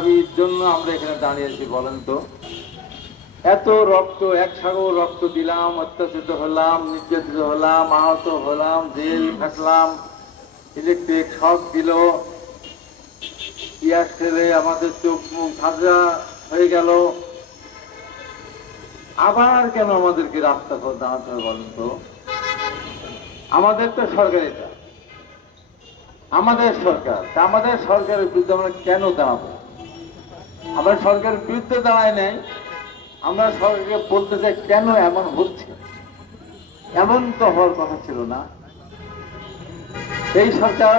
দাবির জন্য আমরা এখানে দাঁড়িয়েছি বলেন তো? এত রক্ত, এক সাগর রক্ত দিলাম, অত্যাচারিত হলাম, নির্যাতিত হলাম, আহত হলাম, জেল খাটলাম, ইলেকট্রিক শক দিল, ইয়াস ছেড়ে আমাদের চোখ মুখ ঝাঁঝরা হয়ে গেল, আবার কেন আমাদেরকে রাস্তা পথ দাঁড়াতে হবে বলেন তো? আমাদের তো সরকার, এটা আমাদের সরকার, তা আমাদের সরকারের বিরুদ্ধে আমরা কেন দাঁড়াবো? আমরা সরকারের বিরুদ্ধে দাঁড়াই নাই, আমরা সরকারকে বলতে চাই কেন এমন হচ্ছে। এমন তো হওয়ার কথা ছিল না। এই সরকার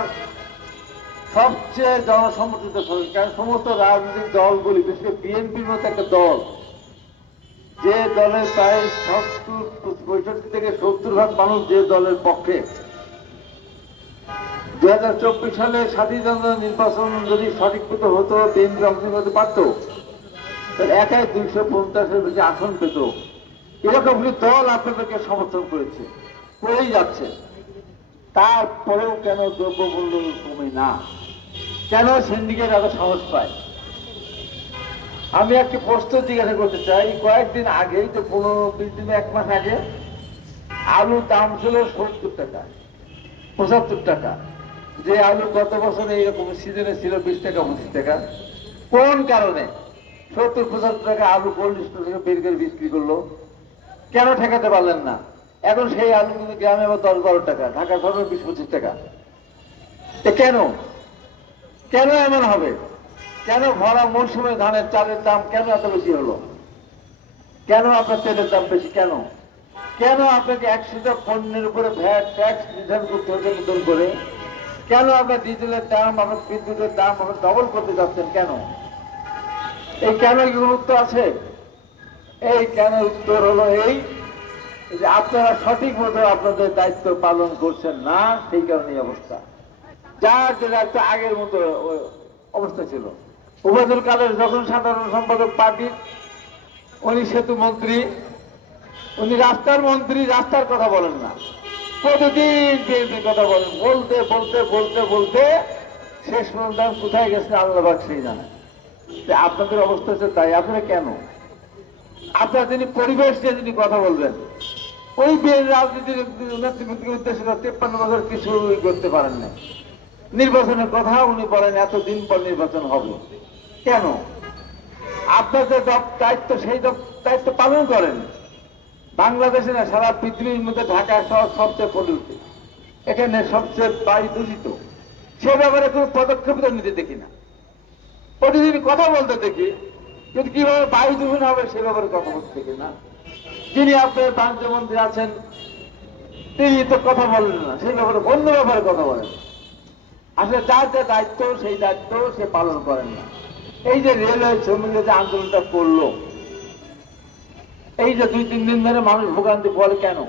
সবচেয়ে জনসমর্থিত সরকার, সমস্ত রাজনৈতিক দলগুলি, বিশেষ করে বিএনপির মতো একটা দল, যে দলের প্রায় 65 থেকে 70% মানুষ যে দলের পক্ষে, 2024 সালে 7 নির্বাচন যদি সঠিক মতো হতো, বিএনপি অংশগ্রহণ করতে পারত, তাহলে একাই 250-এর বেশি আসন পেত। এরকম দল আপনাদেরকে সমর্থন করেছে, করেই যাচ্ছে। তারপরেও কেন দ্রব্যমূল্য কমে না? কেন সিন্ডিকেট এত সাহস পায়? আমি একটা প্রশ্ন জিজ্ঞাসা করতে চাই। কয়েকদিন আগেই তো 15-20 দিন, 1 মাস আগে আলুর দাম ছিল 70 টাকা, 75 টাকা। যে আলু গত বছর এইরকম সিজনে ছিল 20 টাকা, 25 টাকা। কোন কারণে 70-75 টাকা আলু কোল্ড স্টোর থেকে বের করে বিক্রি করলো? কেন ঠেকাতে পারলেন না? এখন সেই আলু কিন্তু গ্রামে আবার 10-12 টাকা, ঢাকা শহরে 20-25 টাকা। কেন কেন এমন হবে? কেন ভরা মৌসুমে ধানের চালের দাম কেন এত বেশি হলো? কেন আপনার তেলের দাম বেশি? কেন কেন আপনাকে 100টা পণ্যের উপরে ভ্যাট ট্যাক্স নির্ধারণ করতে হচ্ছে নতুন করে? কেন আপনার ডিজেলের দাম, আপনার বিদ্যুতের দাম আপনার ডবল করতে যাচ্ছেন? কেন? এই কেন কি উত্তর আছে? এই কেন উত্তর হলো এই যে আপনারা সঠিক মতো আপনাদের দায়িত্ব পালন করছেন না, সেই কারণে অবস্থা। যার যে দায়িত্ব আগের মতো অবস্থা ছিল। ওবায়দুল কাদের যখন সাধারণ সম্পাদক পার্টির, উনি সেতু মন্ত্রী, উনি রাস্তার মন্ত্রী, রাস্তার কথা বলেন না, প্রতিদিন বিএনপির কথা বলেন। বলতে বলতে বলতে বলতে শেষ পর্যন্ত কোথায় গেছে আল্লাহ পাক সেই জানে। আপনাদের অবস্থা হচ্ছে তাই। আপনারা কেন? আপনারা যিনি পরিবেশ নিয়ে যিনি কথা বলবেন, ওই রাজনীতির নেতৃত্বের উদ্দেশ্যে 53 বছর কিছুই করতে পারেন না। নির্বাচনের কথা উনি বলেন এতদিন পর নির্বাচন হবে। কেন? আপনাদের দায়িত্ব, সেই দায়িত্ব পালন করেন। বাংলাদেশে না, সারা পৃথিবীর মধ্যে ঢাকা শহর সবচেয়ে পলিউটেড, এখানে সবচেয়ে বায়ু দূষিত। সে ব্যাপারে কোনো পদক্ষেপ তো নিতে দেখি না। প্রতিদিন কথা বলতে দেখি, কিন্তু কিভাবে বায়ু দূষণ হবে সে ব্যাপারে কথা বলতে দেখি না। যিনি আপনার বাণিজ্য মন্ত্রী আছেন, তিনি তো কথা বলেন না, সেই ব্যাপারে অন্য ব্যাপারে কথা বলেন। আসলে যার যে দায়িত্ব, সেই দায়িত্ব সে পালন করেন না। এই যে রেলওয়ে শ্রমিকরা যে আন্দোলনটা করলো, এই যে 2-3 দিন ধরে মানুষ ভোগান্তি বলে কেন?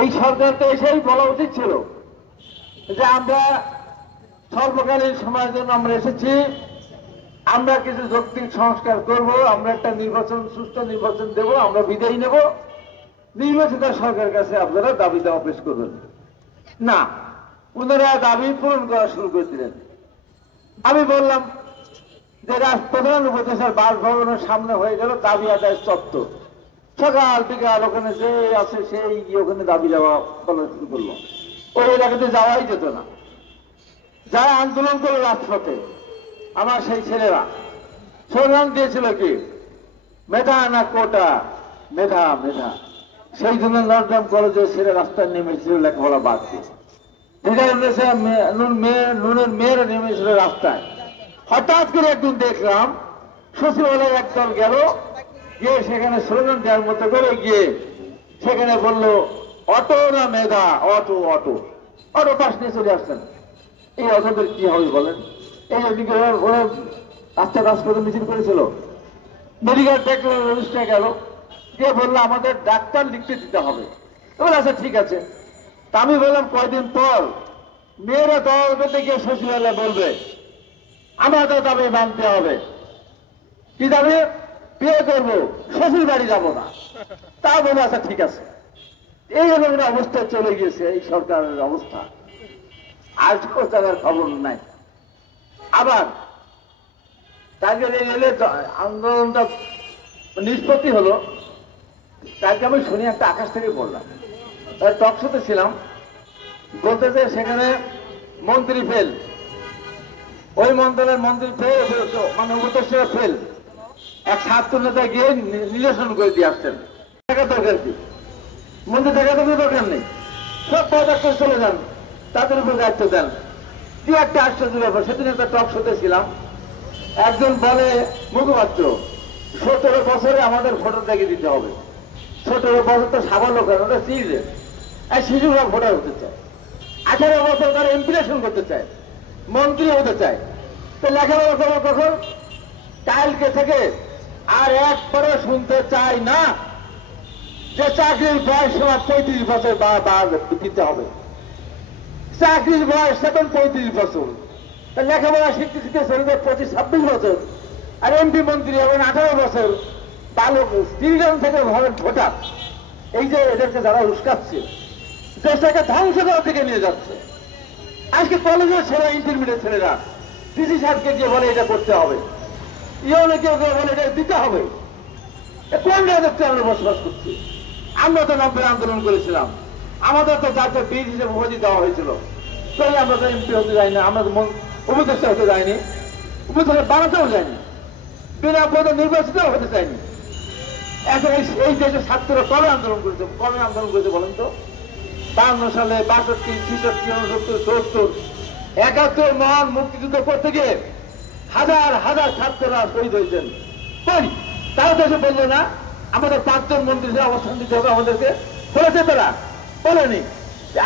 এই সরকার তো এসেই বলা উচিত ছিল যে আমরা স্বল্পকালীন সময়ের জন্য আমরা এসেছি, আমরা কিছু যৌক্তিক সংস্কার করব, আমরা একটা নির্বাচন, সুষ্ঠু নির্বাচন দেব, আমরা বিদায় নেব, নির্বাচিত সরকারের কাছে আপনারা দাবি দেওয়া পেশ করবেন না। ওনারা দাবি পূরণ করা শুরু করে দিলেন। আমি বললাম যে প্রধান উপদেষ্টার বাসভবনের সামনে হয়ে গেল দাবি আদায় চত্বর। সকাল বিকাল ওখানে যে আছে সেই ওখানে দাবি দেওয়া বলা শুরু করলো। ওই এলাকাতে যাওয়াই যেত না। যারা আন্দোলন করলো রাজপথে, আমার সেই ছেলেরা স্লোগান দিয়েছিল কি, মেধা না কোটা, মেধা মেধা। সেই জন্য লকডাউন কলেজের ছেলে রাস্তায় নেমেছিল লেখাপড়া বাদ দিয়ে। নুনের মেয়েরা নেমেছিল রাস্তায়। হঠাৎ করে একদিন দেখলাম সচিবালয় একদল গেল, গিয়ে সেখানে স্লোগান দেওয়ার মতো করে গিয়ে সেখানে বললো অটো না মেধা, অটো অটো অটো পাশ নিয়ে চলে আসছেন। এই অটোদের কি হবে বলেন? এই ওদিকে ওরা রাস্তা কাজ করে মিছিল করেছিল, মেডিকেল টেকনোলজিস্টে গেল, গিয়ে বললো আমাদের ডাক্তার লিখতে দিতে হবে। বলে আচ্ছা ঠিক আছে। তা আমি বললাম কয়দিন পর মেয়েরা দল বেঁধে গিয়ে সচিবালয় বলবে আমাদের দাবি মানতে হবে। কি দাবি? বিয়ে করবো, শ্বশুর বাড়ি যাবো না। তা বলে আচ্ছা ঠিক আছে। এই রকমের অবস্থা চলে গিয়েছে এই সরকারের অবস্থা। আজকেও তাদের খবর নাই। আবার কালকে এই রেলের আন্দোলনটা নিষ্পত্তি হলো, কালকে আমি শুনি একটা আকাশ থেকে পড়লাম, টক শোতে ছিলাম, বলতেছে সেখানে মন্ত্রী ফেল, ওই মন্ত্রণালয়ের মন্ত্রী ফেল, মানে উপদেষ্টা ফেল, এক ছাত্র নেতা গিয়ে নিরসন করে দিয়ে আসছেন। টাকা দরকার কি, মন্ত্রী টাকা তো দরকার নেই, সব পদত্যাগ করে চলে যান, তাদের উপর দায়িত্ব দেন। কি একটা আশ্চর্য ব্যাপার। সেদিন একটা টক শোতে ছিলাম, একজন বলে মুখপাত্র 17 বছরে আমাদের ভোটার দেখে দিতে হবে। 17 বছর তো সাবালক, ওটা চিলড্রেন, আর শিশুরা ভোটার হতে চায়। 18 বছর তারা ইমপ্লিমেশন করতে চায়, মন্ত্রী হতে চায়। তো লেখাপড়া করবো কখন? কালকে থেকে আর একবারও শুনতে চাই না যে চাকরির বয়স সীমা 35 বছর দিতে হবে। চাকরির বয়স এখন 35 বছর, লেখাপড়া শিখতে শিখতে চলবে 25-26 বছর, আর এমপি মন্ত্রী হবেন 18 বছর। বালক চিলড্রেন থেকে হবেন ভোটার। এই যে এদেরকে যারা উস্কাচ্ছে, দেশটাকে ধ্বংস করার দিকে নিয়ে যাচ্ছে। আজকে কলেজের ছেলে, ইন্টারমিডিয়েট ছেলেরা ডিসি সাহেবকে গিয়ে বলে এটা করতে হবে, ইউনে কেউ কেউ বলে এটা দিতে হবে। কোন রাজত্বে আমরা বসবাস করছি? আমরা তো 90 আন্দোলন করেছিলাম, আমাদের তো জাতীয় বীর হিসেবে উপাধি দেওয়া হয়েছিল, তাই আমরা তো এমপি হতে যাই না, আমরা তো উপদেষ্টা হতে যাইনি, উপদেষ্টা বানাতেও যায়নি, বিনা পদে নির্বাচিত হতে চাইনি। এখন এই দেশের ছাত্ররা কবে আন্দোলন করেছে, কবে আন্দোলন করেছে বলেন তো? 52 সালে, 62, 66, 69, 70, 71 মহান মুক্তিযুদ্ধ করতে গিয়ে হাজার হাজার ছাত্ররা শহীদ হয়েছেন। কই তারা দেশে বললো না আমাদের 5 জন মন্ত্রীদের অবস্থান দিতে হবে আমাদেরকে? বলেছে তারা? বলেনি।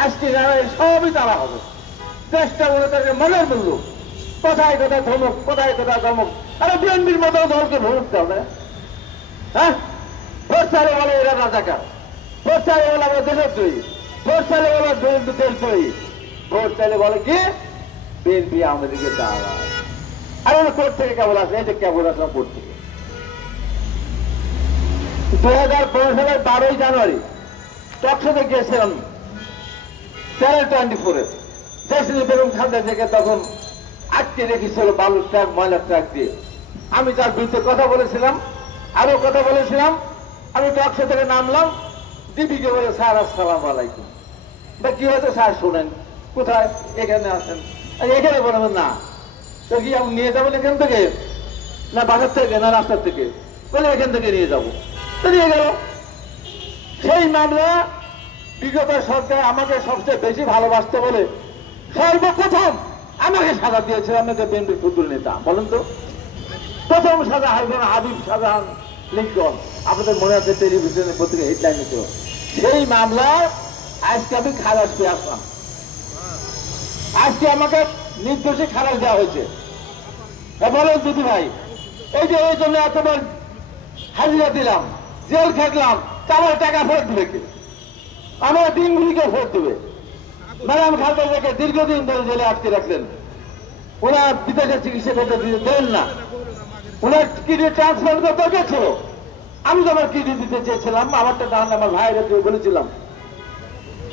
আজকে সবই তারা হবে, দেশটা বলে তাদের মনের মূল্য। কোথায় কোথায় ধমক, কোথায় কোথায় ধমক। আরে বিএনপির মতো দলকে ধমকতে হবে। হ্যাঁ, ভোট চালে বলে এরা রাজাকার, ভোট চালে বলে আমরা দেশের তৈরি, ভোট চালে বলে দেশ তৈরি, ভোট চালে বলে কি বিএনপি আমাদেরকে দাঁড়া। আর ওরা কোর্ট থেকে কেবল আসে, এই যে কেবল আসলাম কোর্ট থেকে। 2015 সালের 12 জানুয়ারি টকশোতে গিয়েছিলাম, চ্যানেল 24-এ। দেশে বেগম খালেদা থেকে তখন আটকে রেখেছিল বালুর ট্রাক, ময়লার ট্রাক দিয়ে। আমি তার বিরুদ্ধে কথা বলেছিলাম, আরো কথা বলেছিলাম। আমি টকশো থেকে নামলাম, ডিবিকে বলে স্যার আসসালামু আলাইকুম, বা কি হয়েছে স্যার শোনেন, কোথায়? এখানে আসেন। এখানে বলবেন না তো কি আমি নিয়ে যাবেন এখান থেকে, না বাসার থেকে, না রাস্তার থেকে? বলে এখান থেকে নিয়ে যাবো। তো নিয়ে গেল। সেই মামলা বিগত সরকার আমাকে সবচেয়ে বেশি ভালোবাসতে বলে সর্বপ্রথম আমাকে সাজা দিয়েছে, আমাকে বিএনপির ফুটবল নেতা। বলেন তো, প্রথম সাজা হাবিব শাহজাহান লিঙ্কন, আপনাদের মনে আছে টেলিভিশনের পত্রিকা হেডলাইনে ছিল। সেই মামলা আজকে আমি খালাস পেয়ে আসলাম। আজকে আমাকে নির্দোষে খালাস দেওয়া হয়েছে। বলেন দিদি ভাই, এই যে এই জন্য এতবার হাজিরা দিলাম, জেল খাটলাম, আমার টাকা ফেরত দেবে কে? আমার দিনগুলিকে ফেরত দেবে? ম্যাডাম খালেদা জিয়াকে দীর্ঘদিন ধরে জেলে আটকে রাখলেন, ওনার বিদেশে চিকিৎসা করতে দেন না, ওনার কিডনি ট্রান্সপ্লান্ট করতে দরকার ছিল। আমি তো আমার কিডনি দিতে চেয়েছিলাম, আমারটা দান আমার ভাইয়েরা বলেছিলাম।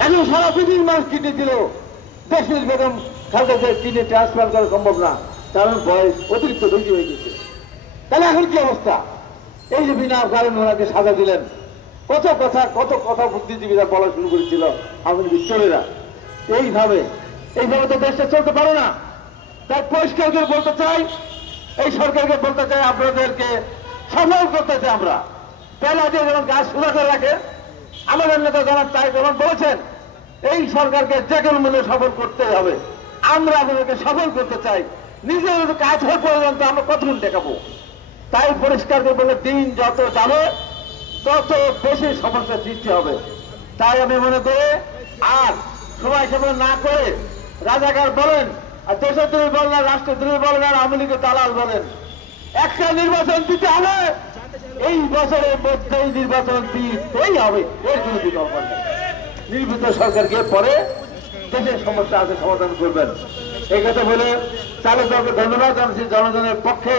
এখন সারা পৃথিবীর মানুষ কিডনি দিল, দেশের বেগম খালেদা জিয়ার কিডনি ট্রান্সপ্লান্ট করা সম্ভব না, কারণ বয়স অতিরিক্ত বেশি হয়ে গেছে। তাহলে এখন কি অবস্থা? এই যে বিনা কারণ ওনাকে সাজা দিলেন। কত কথা বুদ্ধিজীবীরা বলা শুরু করেছিল, আমাদের বিচ্ছরেরা। এইভাবে তো দেশটা চলতে পারে না। তাই পরিষ্কার করে বলতে চাই, এই সরকারকে বলতে চাই, আপনাদেরকে সফল করতে চাই আমরা। পেলা দিয়ে যেমন গাছ সোজা করে রাখে, আমাদের নেতা যারা তাই যেমন বলেছেন, এই সরকারকে যে কোনো মূল্যে সফল করতে হবে। আমরা আপনাদেরকে সফল করতে চাই। নিজের কাজ হয়ে পর্যন্ত আমরা কতক্ষণ দেখাবো। তাই পরিষ্কার করে বলে, দিন যত যাবে তত বেশি সমস্যার সৃষ্টি হবে। তাই আমি মনে করি আর সময় সময় না করে রাজাকার বলেন, আর দেশদ্রোহী বলেন, আর রাষ্ট্রদ্রোহী বলেন, আর আওয়ামী লীগের দালাল বলেন, একটা নির্বাচন দিতে হবে। এই বছরের মধ্যেই নির্বাচন দিতেই হবে, এর কোনো বিকল্প নেই। নির্বাচিত সরকারকে পরে দেশের সমস্যা আছে সমাধান করবেন। এই কথা বলে চালক দলকে ধন্যবাদ জানাচ্ছি। জনগণের পক্ষে